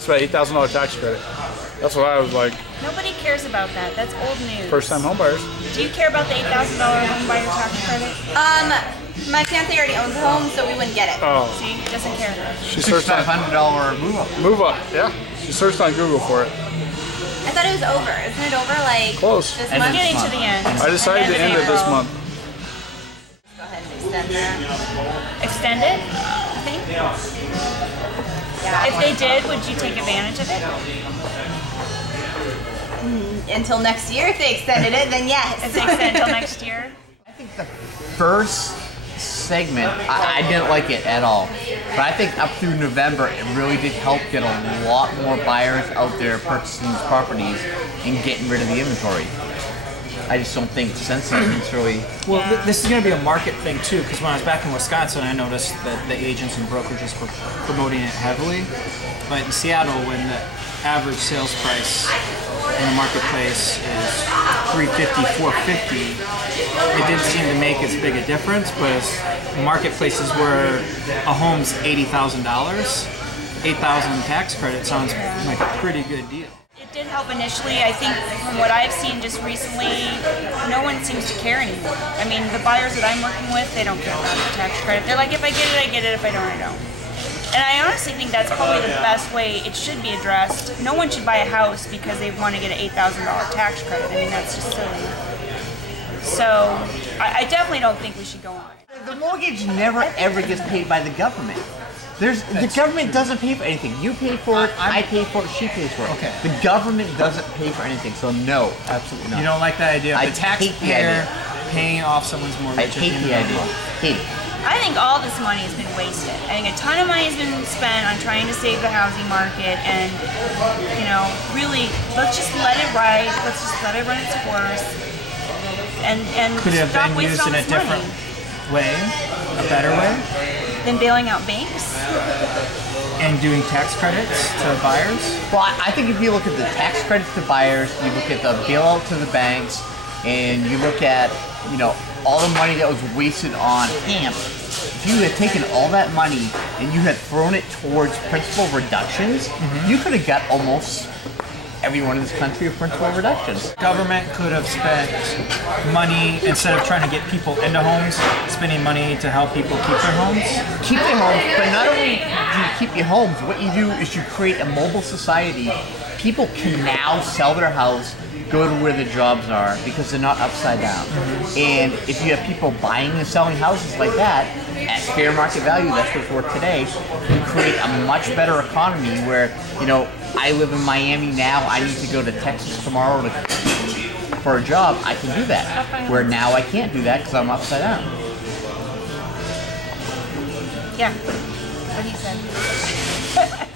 It's about $8,000 tax credit. That's what I was like. Nobody cares about that. That's old news. First-time homebuyers. Do you care about the $8,000 home buyer tax credit? My fiance already owns a home, so we wouldn't get it. Oh. See, doesn't care. She searched on $6,500 move up. Move up, yeah. She searched on Google for it. I thought it was over. Isn't it over like close? This I'm month? getting to the end. I decided to end it this month. Go ahead and extend that. Extend it, I think? Yeah. If they did, would you take advantage of it? Until next year, if they extended it, then yes. If they extend until next year? I think the first segment, I didn't like it at all. But I think up through November, it really did help get a lot more buyers out there purchasing these properties and getting rid of the inventory. I just don't think since then it's really... Well, this is going to be a market thing too, because when I was back in Wisconsin, I noticed that the agents and brokerages were promoting it heavily. But in Seattle, when the average sales price in the marketplace is $350, $450, it didn't seem to make as big a difference. But as marketplaces where a home's $80,000, $8,000 tax credit sounds like a pretty good deal. It did help initially. I think from what I've seen just recently, no one seems to care anymore. I mean, the buyers that I'm working with, they don't care about the tax credit. They're like, if I get it, I get it. If I don't, I don't. And I honestly think that's probably the best way it should be addressed. No one should buy a house because they want to get an $8,000 tax credit. I mean, that's just silly. So I definitely don't think we should go on. The mortgage never ever gets paid by the government. The government doesn't pay for anything. You pay for it, I pay for it, she pays for it. Okay. The government doesn't pay for anything, so no, absolutely not. You don't like that idea of I the taxpayer paying off someone's mortgage? I hate the idea. Hate it. I think all this money has been wasted. I think a ton of money has been spent on trying to save the housing market, and you know, really, let's just let it ride. Let's just let it run its course, and could it have stop been used wasting all in a this different money. way, a better way, Than bailing out banks? and doing tax credits to buyers? Well, I think if you look at the tax credits to buyers, you look at the bailout to the banks, and you look at, you know, all the money that was wasted on HAMP, if you had taken all that money and you had thrown it towards principal reductions, you could have got almost everyone in this country a principal reductions. Government could have spent money, instead of trying to get people into homes, spending money to help people keep their homes. Keep their homes, but not only do you keep your homes, what you do is you create a mobile society. People can now sell their house, go to where the jobs are, because they're not upside down. And if you have people buying and selling houses like that, at fair market value, that's what's worth today, you create a much better economy where, you know, I live in Miami now, I need to go to Texas tomorrow for a job, I can do that. Where now I can't do that because I'm upside down. Yeah, what he said.